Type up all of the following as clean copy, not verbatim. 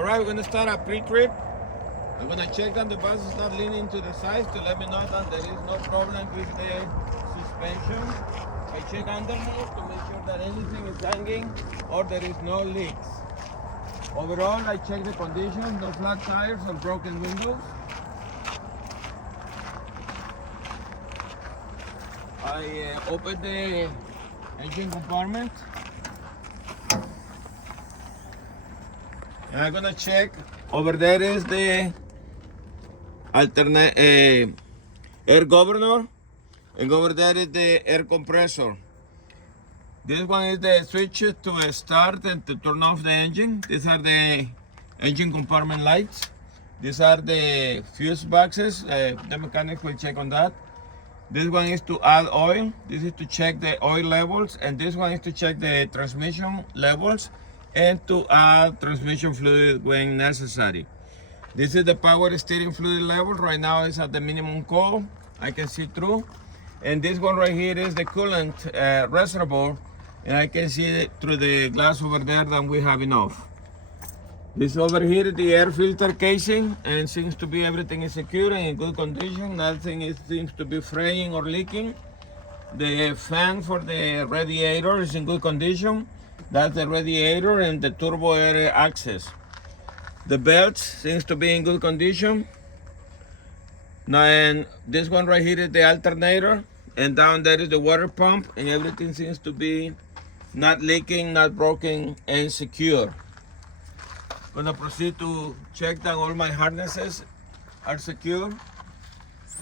All right, we're gonna start a pre-trip. I'm gonna check that the bus is not leaning to the side to let me know that there is no problem with the suspension. I check underneath to make sure that anything is hanging or there is no leaks. Overall, I check the condition, no flat tires or broken windows. I open the engine compartment. And I'm gonna check. Over there is the alternate air governor, and over there is the air compressor. This one is the switch to start and to turn off the engine. These are the engine compartment lights. These are the fuse boxes. The mechanic will check on that. This one is to add oil. This is to check the oil levels, and this one is to check the transmission levels and to add transmission fluid when necessary. This is the power steering fluid level. Right now it's at the minimum call. I can see through. And this one right here is the coolant reservoir, and I can see it through the glass over there that we have enough. This over here is the air filter casing, and seems to be everything is secure and in good condition. Nothing seems to be fraying or leaking. The fan for the radiator is in good condition. That's the radiator and the turbo air access. The belt seems to be in good condition. Now, and this one right here is the alternator, and down there is the water pump, and everything seems to be not leaking, not broken, and secure. Gonna proceed to check that all my harnesses are secure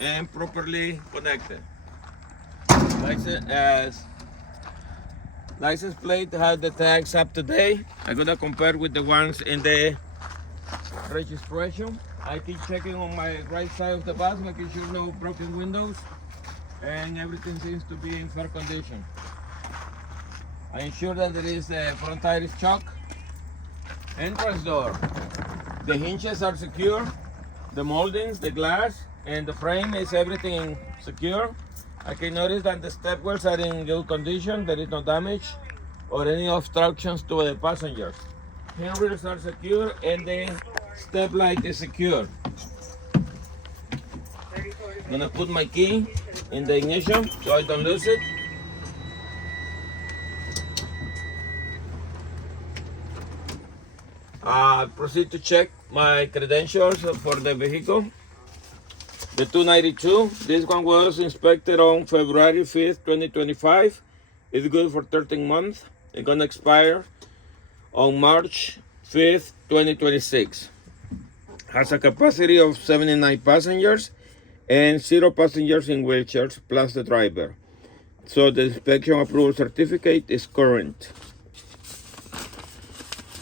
and properly connected. License plate has the tags up to date. I'm gonna compare with the ones in the registration. I keep checking on my right side of the bus, making sure no broken windows, and everything seems to be in fair condition. I ensure that there is a front tire is chock. Entrance door. The hinges are secure. The moldings, the glass, and the frame is everything secure. I can notice that the step wells are in good condition. There is no damage or any obstructions to the passengers. Handrails are secure and the step light is secure. I'm gonna put my key in the ignition so I don't lose it. Proceed to check my credentials for the vehicle. The 292, this one was inspected on February 5th, 2025. It's good for 13 months. It's gonna expire on March 5th, 2026. Has a capacity of 79 passengers and 0 passengers in wheelchairs plus the driver. So the inspection approval certificate is current.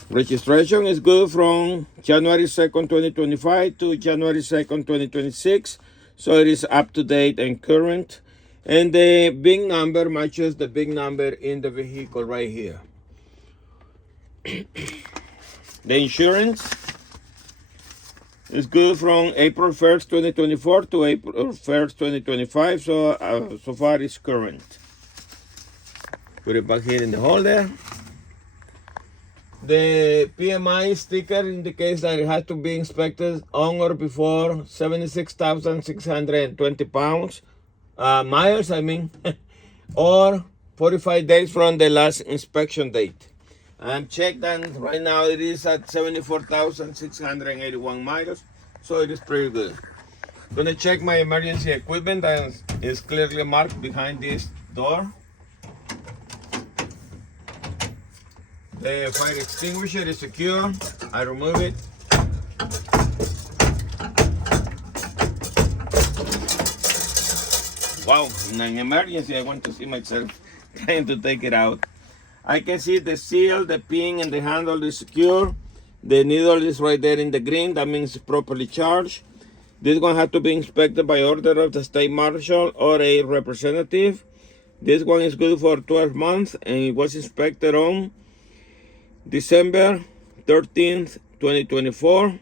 Registration is good from January 2nd, 2025 to January 2nd, 2026. So it is up to date and current. And the big number matches the big number in the vehicle right here. The insurance is good from April 1st, 2024 to April 1st, 2025. So far it's current. Put it back here in the holder. The PMI sticker indicates that it has to be inspected on or before 76,620 pounds, miles, or 45 days from the last inspection date. I'm checked and right now it is at 74,681 miles, so it is pretty good. Gonna check my emergency equipment and it's clearly marked behind this door. The fire extinguisher is secure. I remove it. Wow, in an emergency, I want to see myself trying to take it out. I can see the seal, the pin, and the handle is secure. The needle is right there in the green. That means it's properly charged. This one has to be inspected by order of the state marshal or a representative. This one is good for 12 months, and it was inspected on December 13th, 2024.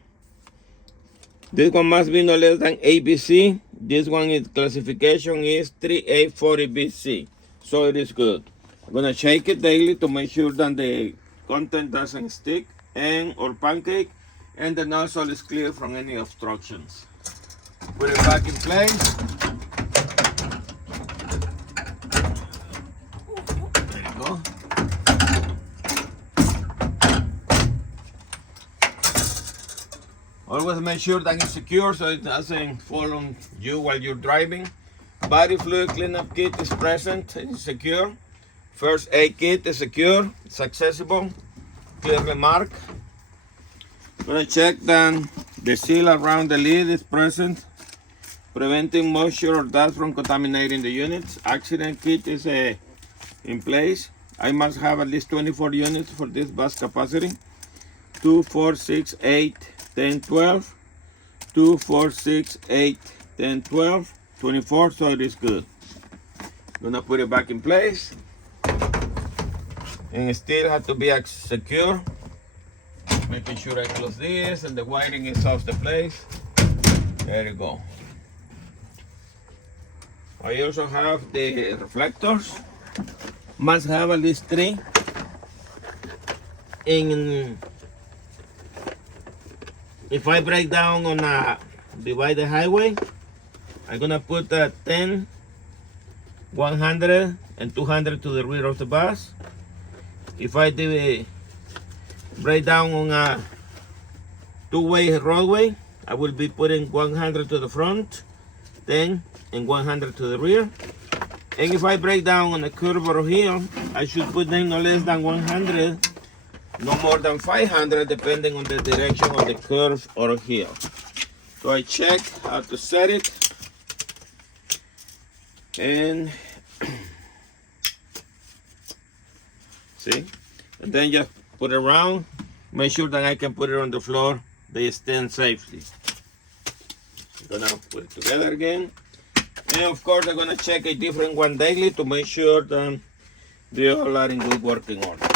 This one must be no less than ABC. This one is classification is 3840BC. So it is good. I'm gonna shake it daily to make sure that the content doesn't stick and or pancake. and the nozzle is clear from any obstructions. Put it back in place. There you go. Always make sure that it's secure so it doesn't fall on you while you're driving. Body fluid cleanup kit is present and secure. First aid kit is secure, it's accessible, clearly marked. I'm gonna check that the seal around the lid is present, preventing moisture or dust from contaminating the units. Accident kit is in place. I must have at least 24 units for this bus capacity. 2, 4, 6, 8, 10, 12. 2, 4, 6, 8, 10, 12. 24, so it is good. Gonna put it back in place. And it still has to be secure. Making sure I close this and the wiring is off the place. There you go. I also have the reflectors. Must have at least 3. And if I break down on a divided highway, I'm gonna put 10, 100, and 200 to the rear of the bus. If I do break down on a 2-way roadway, I will be putting 100 to the front, 10, and 100 to the rear. And if I break down on a curve or a hill, I should put in no less than 100, no more than 500, depending on the direction of the curve or hill. So I check how to set it. And see, and then just put it around. Make sure that I can put it on the floor. They stand safely. I'm gonna put it together again. And of course, I'm gonna check a different one daily to make sure that they all are in good working order.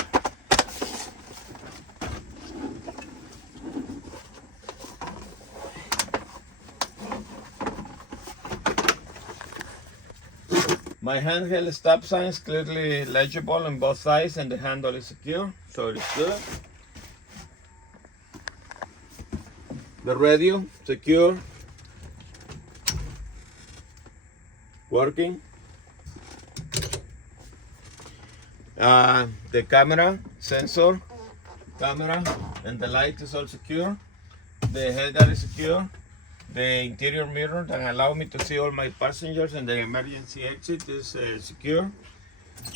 My handheld stop sign is clearly legible on both sides and the handle is secure, so it is good. The radio, secure, working. The camera, sensor, camera, and the light is all secure. The headlight is secure. The interior mirror that allow me to see all my passengers and the emergency exit is secure.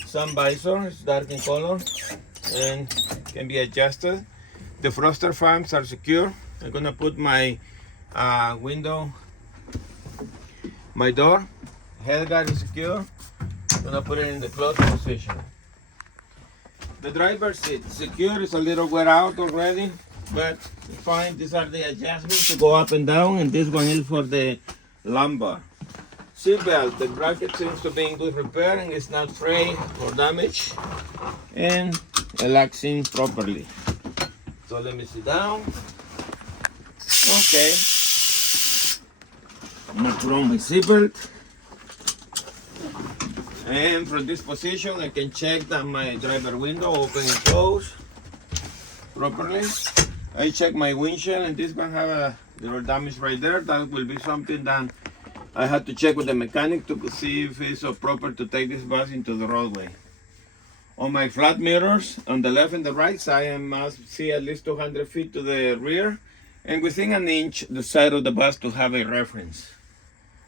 Sun visor is dark in color and can be adjusted. The froster fans are secure. I'm gonna put my window, my door, headguard is secure. I'm gonna put it in the closed position. The driver's seat secure, is a little wear out already, but fine. These are the adjustments to go up and down, and this one is for the lumbar. Seat belt, the bracket seems to be in good repair and it's not frayed or damaged, and relaxing properly. So let me sit down. Okay. I'm gonna put on my seatbelt. And from this position, I can check that my driver window open and close properly. I check my windshield, and this one have a little damage right there. That will be something that I have to check with the mechanic to see if it's proper to take this bus into the roadway. On my flat mirrors, on the left and the right side, I must see at least 200 feet to the rear, and within an inch the side of the bus to have a reference.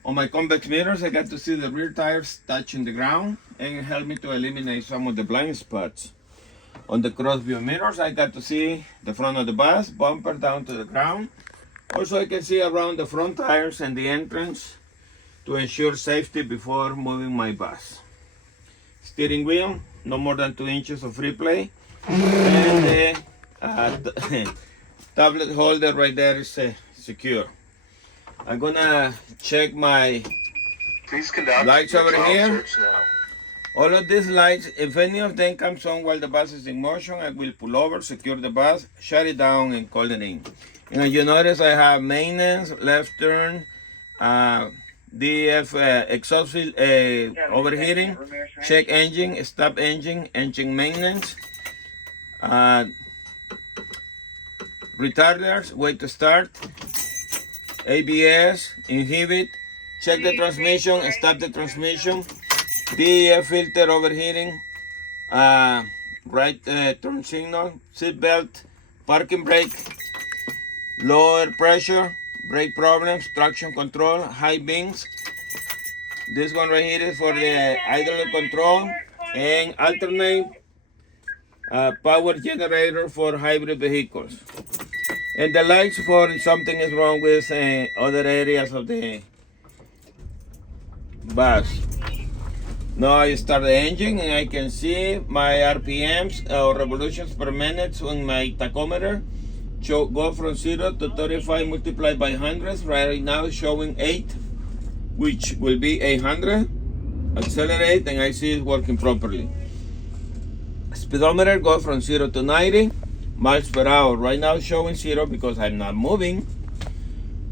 On my convex mirrors, I got to see the rear tires touching the ground and it helped me to eliminate some of the blind spots. On the cross view mirrors, I got to see the front of the bus, bumper down to the ground. Also, I can see around the front tires and the entrance to ensure safety before moving my bus. Steering wheel, no more than 2 inches of free play. And the tablet holder right there is secure. I'm gonna check my lights over here. All of these lights, if any of them comes on while the bus is in motion, I will pull over, secure the bus, shut it down, and call it in. And as you notice, I have maintenance, left turn, DF exhaust field overheating, check engine, stop engine, engine maintenance. retarders, way to start, ABS, inhibit, check the transmission, stop the transmission, DEF filter overheating, right turn signal, seat belt, parking brake, lower pressure, brake problems, traction control, high beams. This one right here is for the idle control and alternate power generator for hybrid vehicles. And the lights for if something is wrong with other areas of the bus. Now I start the engine and I can see my RPMs or revolutions per minute on my tachometer. Go from 0 to 35 multiplied by hundreds. Right now it's showing 8, which will be 800. Accelerate and I see it's working properly. Speedometer go from 0 to 90 miles per hour. Right now it's showing 0 because I'm not moving.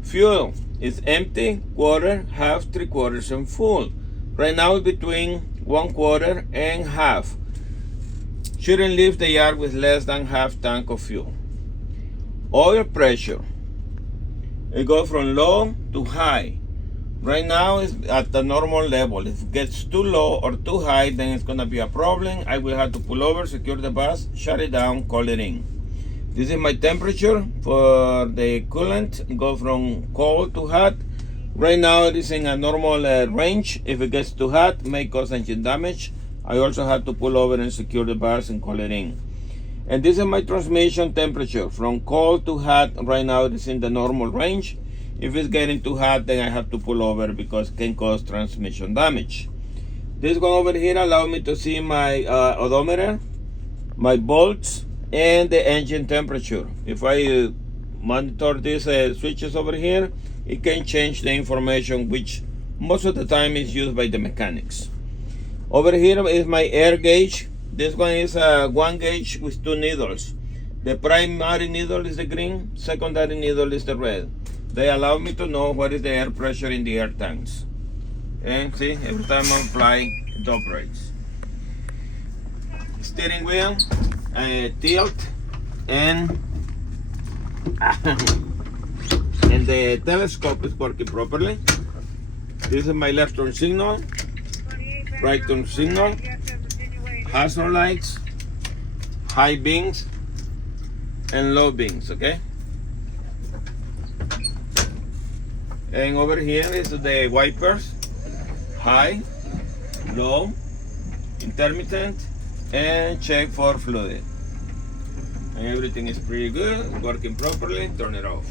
Fuel is empty, quarter, half, 3/4, and full. Right now it's between 1/4 and half. Shouldn't leave the yard with less than half tank of fuel. Oil pressure, it goes from low to high. Right now it's at the normal level. If it gets too low or too high, then it's gonna be a problem. I will have to pull over, secure the bus, shut it down, call it in. This is my temperature for the coolant. Go from cold to hot. Right now it is in a normal range. If it gets too hot, it may cause engine damage. I also have to pull over and secure the bus and call it in. And this is my transmission temperature. From cold to hot, right now it is in the normal range. If it's getting too hot, then I have to pull over because it can cause transmission damage. This one over here allows me to see my odometer, my volts, and the engine temperature. If I monitor these switches over here, it can change the information, which most of the time is used by the mechanics. Over here is my air gauge. This one is one gauge with 2 needles. The primary needle is the green, secondary needle is the red. They allow me to know what is the air pressure in the air tanks. And see, every time I apply, it operates. Steering wheel, tilt, and the telescope is working properly. This is my left turn signal, right turn signal, hazard lights, high beams, and low beams, okay? And over here is the wipers, high, low, intermittent, and check for fluid. And everything is pretty good, working properly, turn it off.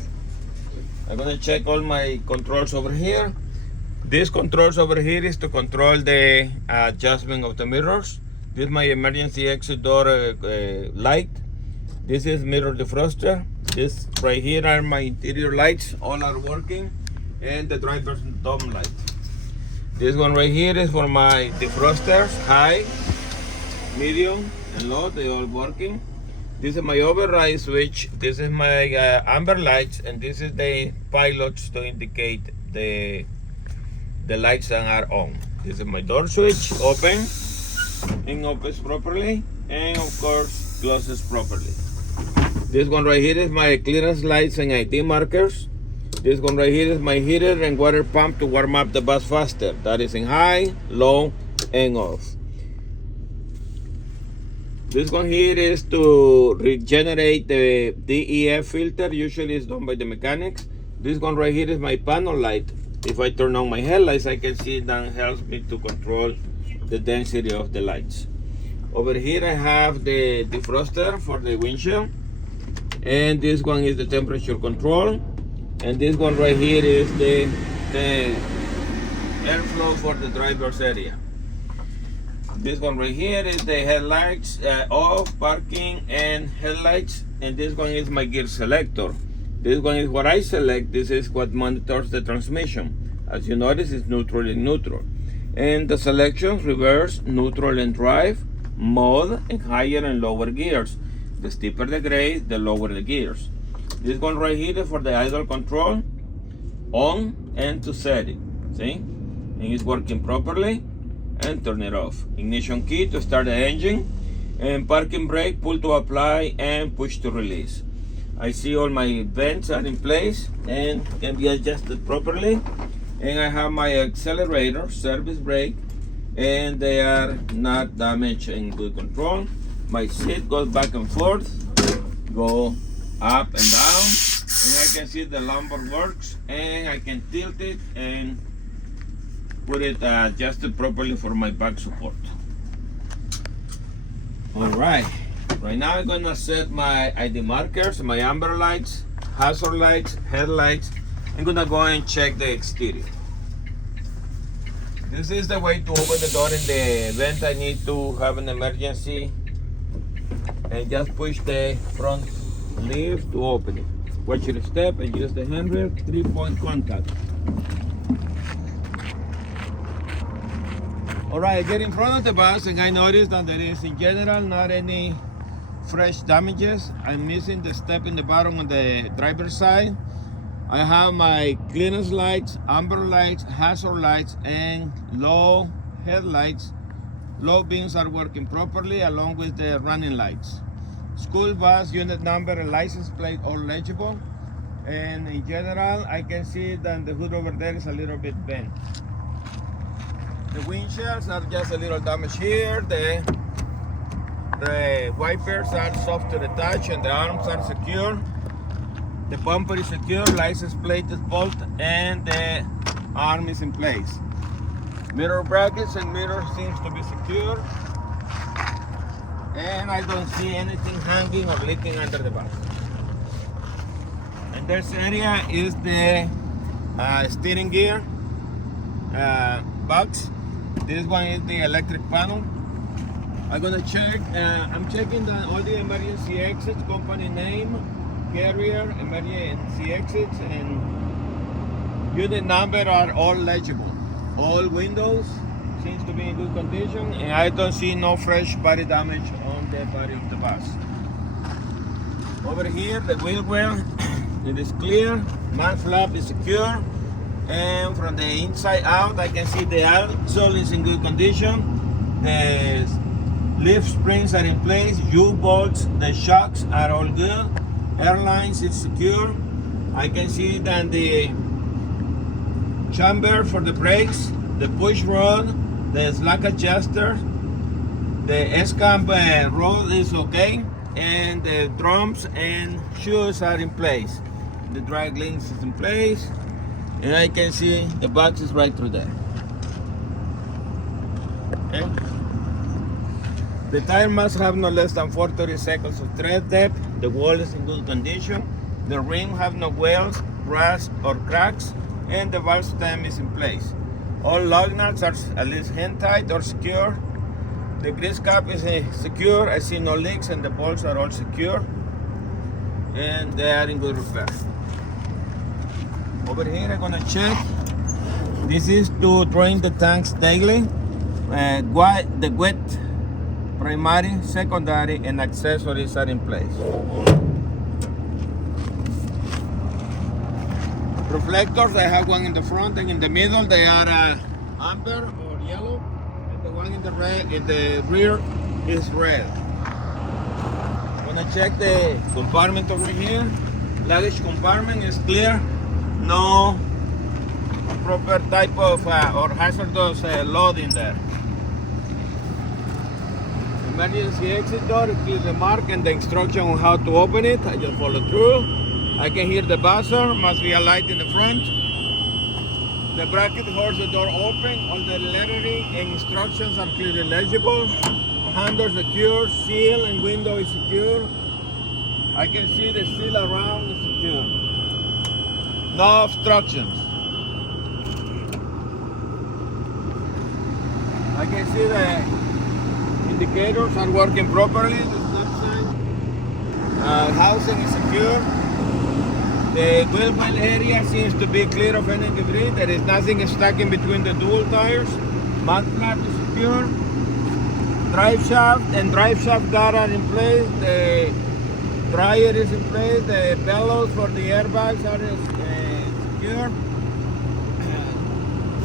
I'm gonna check all my controls over here. These controls over here is to control the adjustment of the mirrors. This is my emergency exit door light. This is mirror defroster. This right here are my interior lights, all are working. And the driver's dome light. This one right here is for my defrosters, high, medium, and low, they all working. This is my override switch. This is my amber lights, and this is the pilots to indicate the lights that are on. This is my door switch, open, and opens properly, and of course closes properly. This one right here is my clearance lights and ID markers. This one right here is my heater and water pump to warm up the bus faster. That is in high, low, and off. This one here is to regenerate the DEF filter. Usually it's done by the mechanics. This one right here is my panel light. If I turn on my headlights, I can see that helps me to control the density of the lights. Over here I have the defroster for the windshield. And this one is the temperature control. And this one right here is the airflow for the driver's area. This one right here is the headlights, off, parking, and headlights. And this one is my gear selector. This one is what I select. This is what monitors the transmission. As you notice, it's neutral and neutral. And the selections, reverse, neutral and drive, mode, and higher and lower gears. The steeper the grade, the lower the gears. This one right here is for the idle control, on and to set it, see? And it's working properly, and turn it off. Ignition key to start the engine, and parking brake, pull to apply, and push to release. I see all my vents are in place and can be adjusted properly. And I have my accelerator, service brake, and they are not damaged and good control. My seat goes back and forth, go up and down, and I can see the lumbar works, and I can tilt it and put it adjusted properly for my back support. All right, now I'm gonna set my ID markers, my amber lights, hazard lights, headlights. I'm gonna go and check the exterior. This is the way to open the door in the event I need to have an emergency, and just push the front lever to open it. Watch your step and use the handrail, 3-point contact. All right, I get in front of the bus and I notice that there is in general not any fresh damages. I'm missing the step in the bottom on the driver's side. I have my clearance lights, amber lights, hazard lights, and low headlights. Low beams are working properly along with the running lights. School bus unit number and license plate all legible. And in general, I can see that the hood over there is a little bit bent. The windshields are just a little damaged here. The wipers are soft to the touch and the arms are secure. The bumper is secure, license plate is bolted, and the arm is in place. Mirror brackets and mirror seems to be secure. And I don't see anything hanging or leaking under the bus. And this area is the steering gear box. This one is the electric panel. I'm gonna check, I'm checking all the emergency exits, company name, carrier, emergency exits, and unit number are all legible. All windows seems to be in good condition, and I don't see no fresh body damage on the body of the bus. Over here, the wheel well, it is clear, man flap is secure, and from the inside out, I can see the outsole is in good condition. The lift springs are in place, U-bolts, the shocks are all good. Airlines is secure. I can see that the chamber for the brakes, the push rod, the slack adjuster, the S-cam rod is okay, and the drums and shoes are in place. The drag links is in place, and I can see the box is right through there. Okay. The tire must have no less than 430 seconds of tread depth. The wall is in good condition. The rim have no wells, rust, or cracks, and the valve stem is in place. All lug nuts are at least hand tight or secure. The grease cap is secure. I see no leaks, and the bolts are all secure, and they are in good repair. Over here, I'm gonna check. This is to drain the tanks daily. The wet primary, secondary, and accessories are in place. Reflectors, I have one in the front and in the middle. They are amber or yellow, and the one in the rear is red. I'm gonna check the compartment over here. Luggage compartment is clear. No proper type of or hazardous load in there. Emergency exit door, is the mark and the instruction on how to open it. I just follow through. I can hear the buzzer, must be a light in the front. The bracket holds the door open. All the lettering and instructions are clearly legible. Handle secure, seal and window is secure. I can see the seal around is secure. No obstructions. I can see the indicators are working properly. The stop sign. Housing is secure. The wheel well area seems to be clear of any debris. There is nothing stuck in between the dual tires. Mud flap is secure. Drive shaft and drive shaft guard are in place. The dryer is in place. The bellows for the airbags are secure.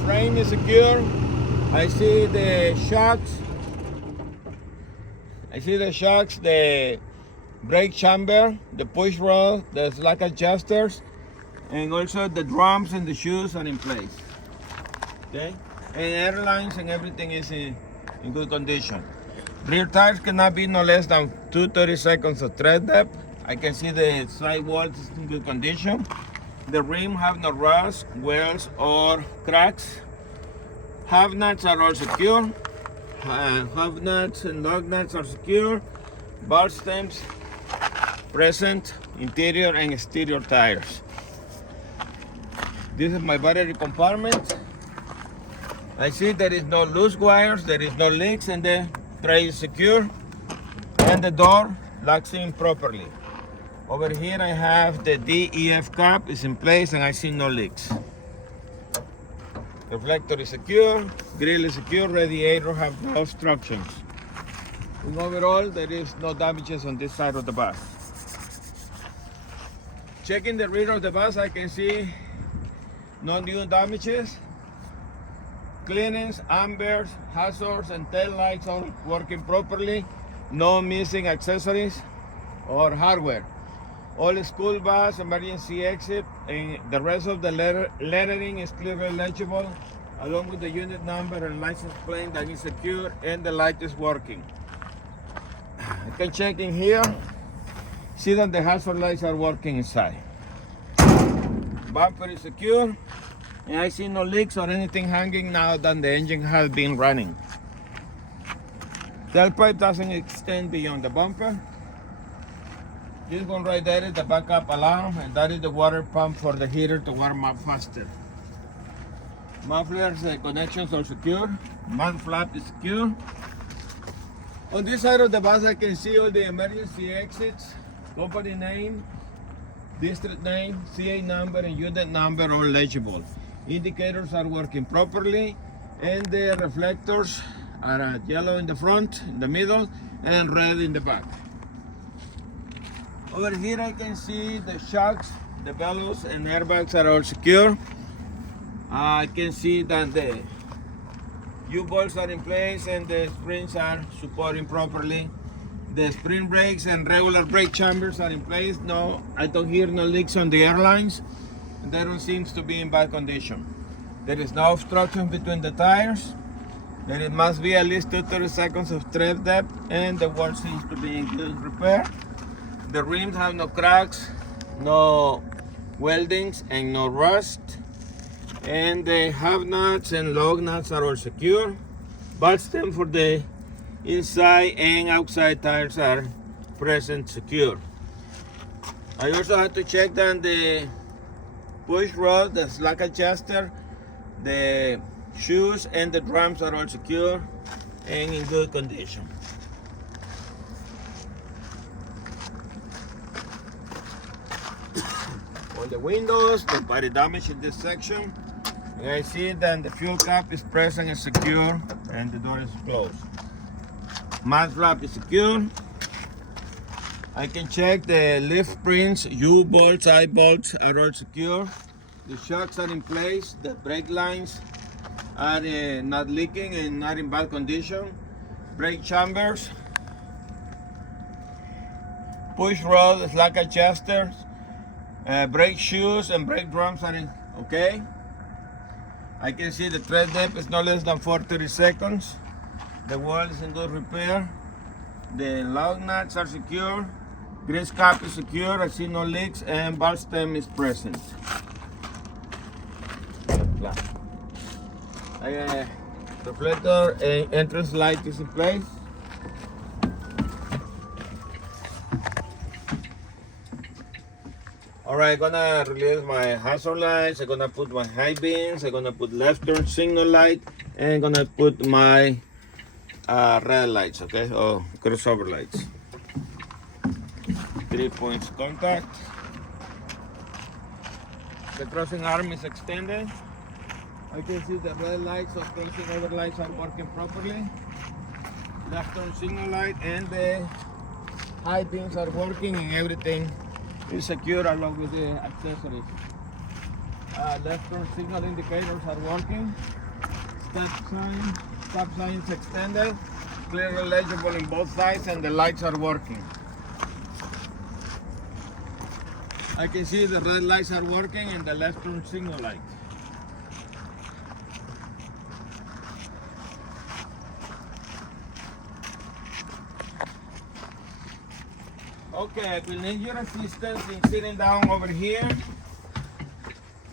Frame is secure. I see the shocks. The brake chamber, the push rod, the slack adjusters, and also the drums and the shoes are in place. Okay, and airlines and everything is in good condition. Rear tires cannot be no less than 2/32 of tread depth. I can see the side walls is in good condition. The rim have no rust, wells, or cracks. Half nuts are all secure. Half nuts and lug nuts are secure. Bar stems present, interior and exterior tires. This is my battery compartment. I see there is no loose wires, there is no leaks, and the tray is secure. And the door locks in properly. Over here I have the DEF cap is in place and I see no leaks. Reflector is secure, grill is secure, radiator have no obstructions. And overall there is no damages on this side of the bus. Checking the rear of the bus, I can see no new damages. Cleanings, ambers, hazards, and tail lights are working properly. No missing accessories or hardware. All school bus, emergency exit, and the rest of the lettering is clearly legible, along with the unit number and license plate that is secure, and the light is working. I can check in here, see that the hazard lights are working inside. Bumper is secure, and I see no leaks or anything hanging now that the engine has been running. Tailpipe doesn't extend beyond the bumper. This one right there is the backup alarm, and that is the water pump for the heater to warm up faster. Mufflers connections are secure. Mud flap is secure. On this side of the bus, I can see all the emergency exits, company name, district name, CA number, and unit number all legible. Indicators are working properly, and the reflectors are yellow in the front, in the middle, and red in the back. Over here I can see the shocks, the bellows, and airbags are all secure. I can see that the U-bolts are in place and the springs are supporting properly. The spring brakes and regular brake chambers are in place. No, I don't hear no leaks on the airlines. They don't seem to be in bad condition. There is no obstruction between the tires. There must be at least 2/32 of tread depth, and the wall seems to be in good repair. The rims have no cracks, no weldings, and no rust. And the half nuts and lug nuts are all secure. Bud stem for the inside and outside tires are present secure. I also had to check that the push rod, the slack adjuster, the shoes, and the drums are all secure and in good condition. On the windows, the body damage in this section. And I see that the fuel cap is present and secure, and the door is closed. Mud flap is secure. I can check the lift springs, U-bolts, I-bolts are all secure. The shocks are in place. The brake lines are not leaking and not in bad condition. Brake chambers, push rod, slack adjusters, brake shoes, and brake drums are in okay. I can see the tread depth is no less than 4/32. The wall is in good repair. The lug nuts are secure. Grease cap is secure. I see no leaks, and valve stem is present. Reflector and entrance light is in place. Alright, gonna release my hazard lights. I'm gonna put my high beams. I'm gonna put left turn signal light, and gonna put my red lights, okay, or crossover lights. 3 points contact. The crossing arm is extended. I can see the red lights or crossing over lights are working properly. Left turn signal light and the high beams are working, and everything is secure along with the accessories. Left turn signal indicators are working. Stop signs extended, clearly legible in both sides, and the lights are working. I can see the red lights are working and the left turn signal light. Okay, I will need your assistance in sitting down over here.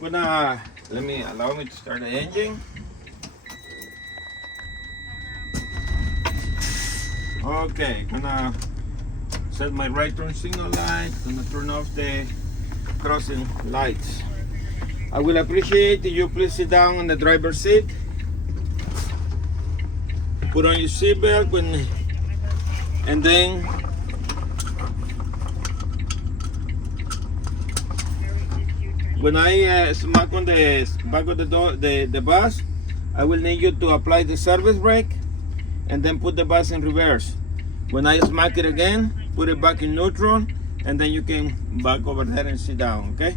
Allow me to start the engine. Okay, gonna set my right turn signal light, gonna turn off the crossing lights. I will appreciate if you please sit down on the driver's seat. Put on your seatbelt and then when I smack on the back of the door, the bus, I will need you to apply the service brake and then put the bus in reverse. When I smack it again, put it back in neutral, and then you can back over there and sit down, okay?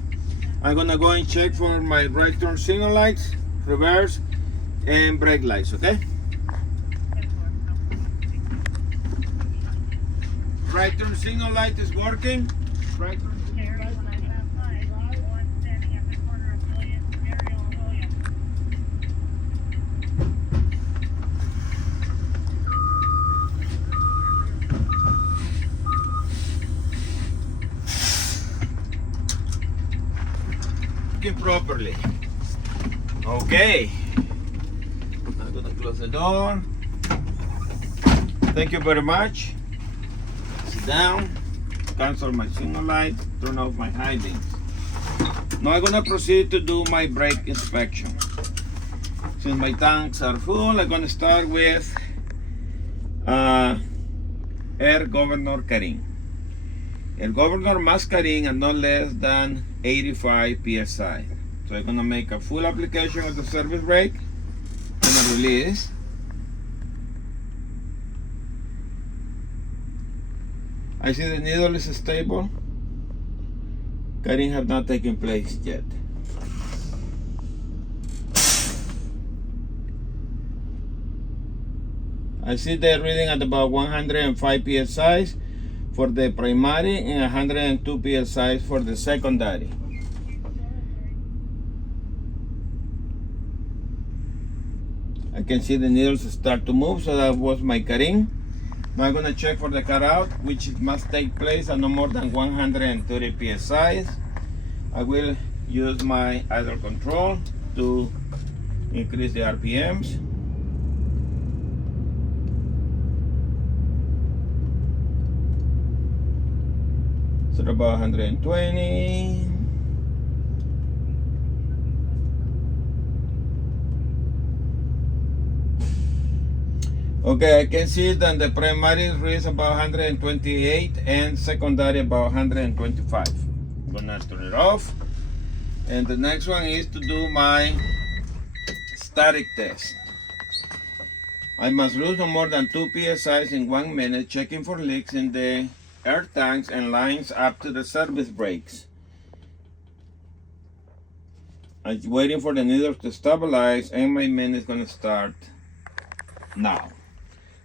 I'm gonna go and check for my right turn signal lights, reverse, and brake lights, okay? Right turn signal light is working. Right turn signal light. Properly. Okay. I'm gonna close the door. Thank you very much. Sit down. Cancel my signal light. Turn off my high beams. Now I'm gonna proceed to do my brake inspection. Since my tanks are full, I'm gonna start with Air Governor Karim. El Governor mascaring at no less than 85 psi. So I'm gonna make a full application of the service brake and a release. I see the needle is stable. Cutting have not taken place yet. I see the reading at about 105 psi for the primary and 102 psi for the secondary. I can see the needles start to move, so that was my Karim. Now I'm gonna check for the cutout, which must take place at no more than 130 psi. I will use my idle control to increase the RPMs. So about 120. Okay, I can see that the primary reads about 128 and secondary about 125. I'm gonna turn it off. And the next one is to do my static test. I must lose no more than 2 psi in 1 minute, checking for leaks in the air tanks and lines up to the service brakes. I'm waiting for the needles to stabilize, and my minute is going to start now.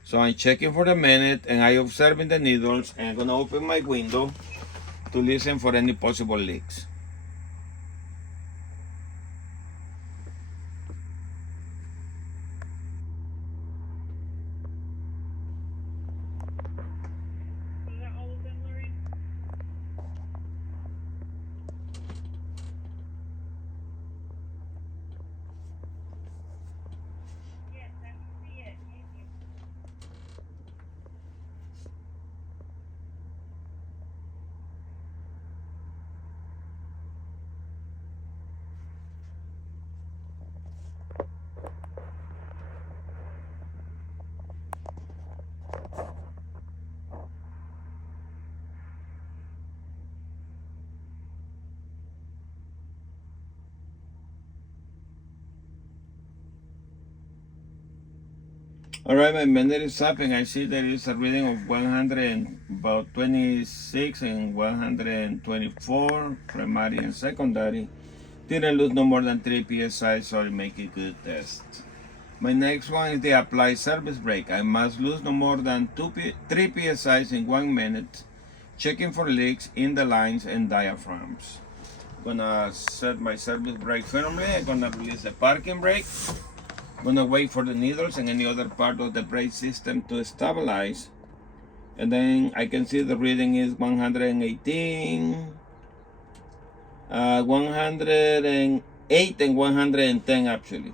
So I'm checking for the minute and I'm observing the needles, and I'm going to open my window to listen for any possible leaks. All right, my minute is up, and I see there is a reading of 126 and 124, primary and secondary. Didn't lose no more than 3 psi, so I make a good test. My next one is the apply service brake. I must lose no more than 3 psi in 1 minute, checking for leaks in the lines and diaphragms. I'm gonna set my service brake firmly. I'm gonna release the parking brake. I'm gonna wait for the needles and any other part of the brake system to stabilize. And then I can see the reading is 118, 108 and 110 actually.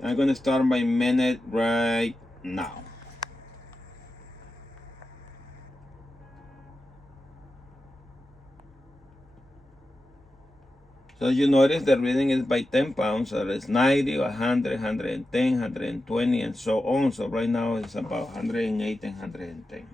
I'm gonna start my minute right now. So you notice the reading is by 10 pounds, so it's 90, 100, 110, 120, and so on. So right now it's about 108 and 110.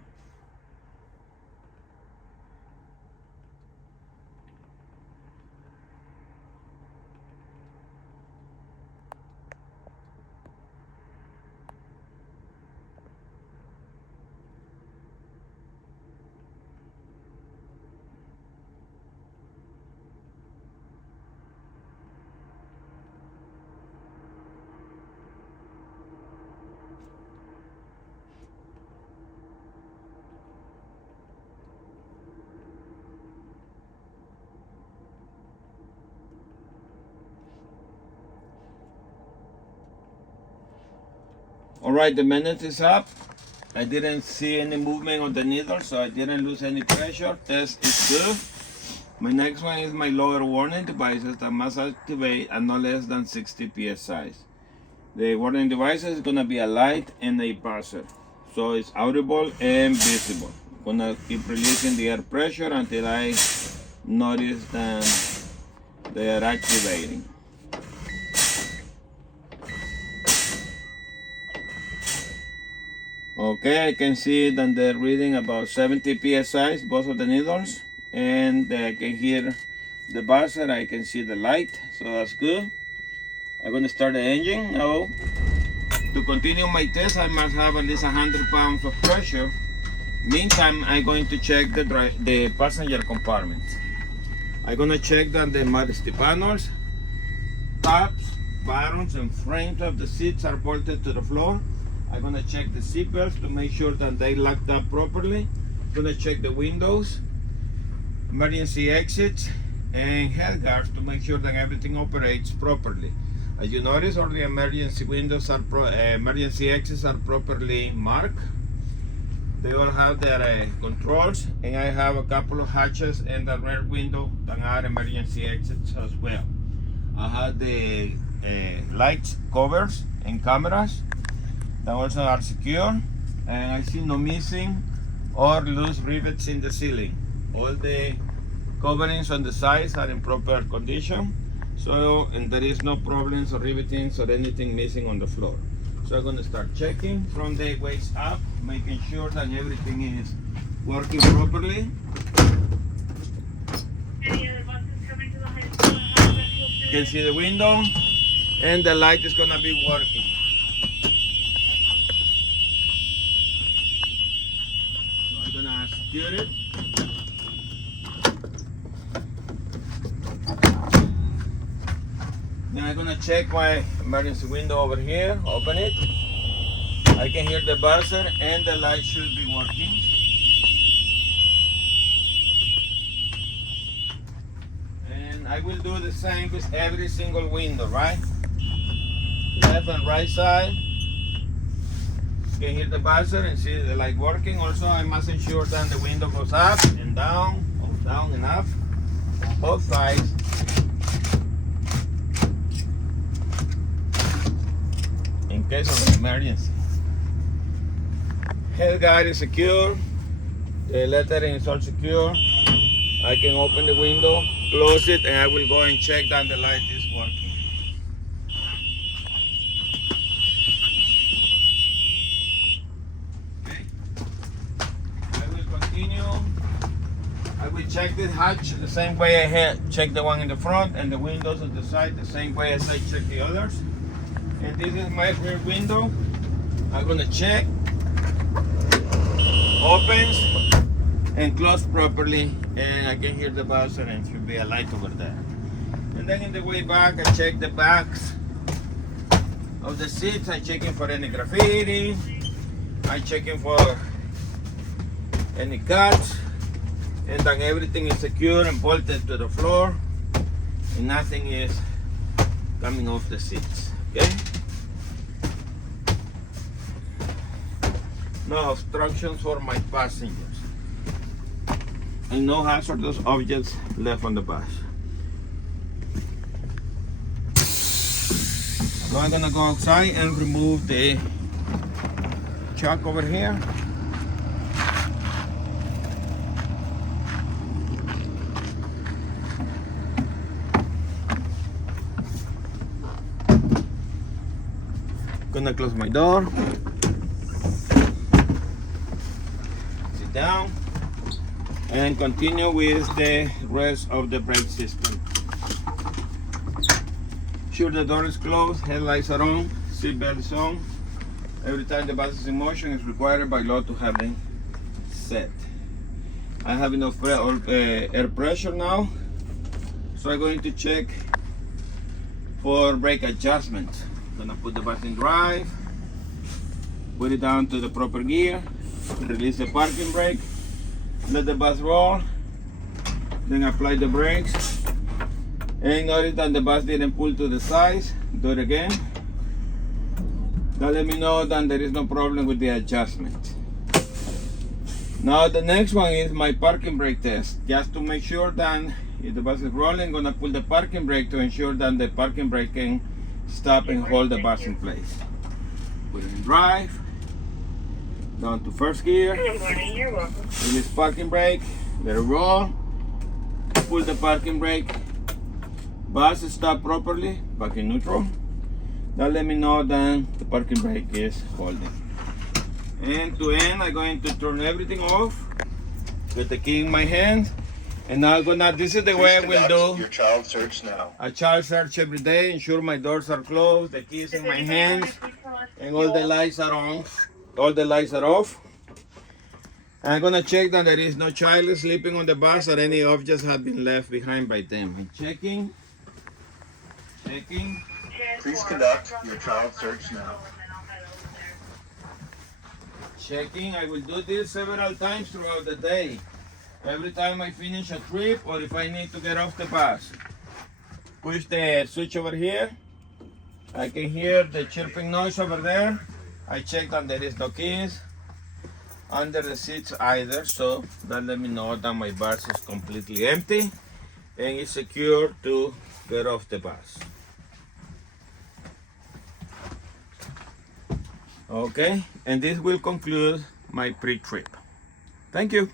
All right, the minute is up. I didn't see any movement on the needle, so I didn't lose any pressure. Test is good. My next one is my lower warning devices that must activate at no less than 60 psi. The warning device is gonna be a light and a buzzer, so it's audible and visible. I'm gonna keep releasing the air pressure until I notice that they are activating. Okay, I can see that they're reading about 70 psi, both of the needles, and I can hear the buzzer, I can see the light, so that's good. I'm gonna start the engine now. To continue my test, I must have at least 100 pounds of pressure. Meantime, I'm going to check the passenger compartment. I'm gonna check that the modesty panels, tops, bottoms, and frames of the seats are bolted to the floor. I'm gonna check the seat belts to make sure that they locked up properly. I'm gonna check the windows, emergency exits, and head guards to make sure that everything operates properly. As you notice, all the emergency windows are emergency exits are properly marked. They all have their controls, and I have a couple of hatches in the rear window that are emergency exits as well. I have the lights covers and cameras that also are secure, and I see no missing or loose rivets in the ceiling. All the coverings on the sides are in proper condition, and there is no problems or rivetings or anything missing on the floor. So I'm going to start checking from the waist up, making sure that everything is working properly. You can see the window, and the light is going to be working. Secure it. Then I'm gonna check my emergency window over here, open it. I can hear the buzzer and the light should be working. And I will do the same with every single window, right? Left and right side. You can hear the buzzer and see the light working. Also, I must ensure that the window goes up and down, and up, on both sides. In case of an emergency. Head guard is secure. The lettering is all secure. I can open the window, close it, and I will go and check that the light is working. Check this hatch the same way I had checked the one in the front, and the windows on the side the same way as I checked the others. And this is my rear window. I'm gonna check, opens and close properly, and I can hear the buzzer and should be a light over there. And then in the way back, I check the backs of the seats. I'm checking for any graffiti. I'm checking for any cuts. and then everything is secure and bolted to the floor, and nothing is coming off the seats. Okay? No obstructions for my passengers, and no hazardous objects left on the bus. So I'm gonna go outside and remove the chuck over here. Gonna close my door. Sit down and continue with the rest of the brake system. Sure the door is closed, headlights are on, seatbelt is on. Every time the bus is in motion, it's required by law to have them set. I have enough air pressure now, so I'm going to check for brake adjustment. Gonna put the bus in drive, put it down to the proper gear, release the parking brake, let the bus roll, then apply the brakes. And notice that the bus didn't pull to the sides. Do it again. That let me know that there is no problem with the adjustment. Now the next one is my parking brake test. Just to make sure that if the bus is rolling, I'm gonna pull the parking brake to ensure that the parking brake can stop and hold the bus in place. Put it in drive, down to first gear. Good morning, you're welcome. Release parking brake, let it roll, pull the parking brake, bus stop properly, back in neutral. That let me know that the parking brake is holding. And to end, I'm going to turn everything off with the key in my hand. And now this is the way I will do your child search now. a child search every day. Ensure my doors are closed, the keys in my hands, and all the lights are on. All the lights are off. I'm gonna check that there is no child sleeping on the bus or any objects have been left behind by them. I'm checking. Please conduct your child search now. Checking. I will do this several times throughout the day. Every time I finish a trip or if I need to get off the bus. Push the switch over here. I can hear the chirping noise over there. I check that there is no keys under the seats either, so that let me know that my bus is completely empty and it's secure to get off the bus. Okay, and this will conclude my pre-trip. Thank you.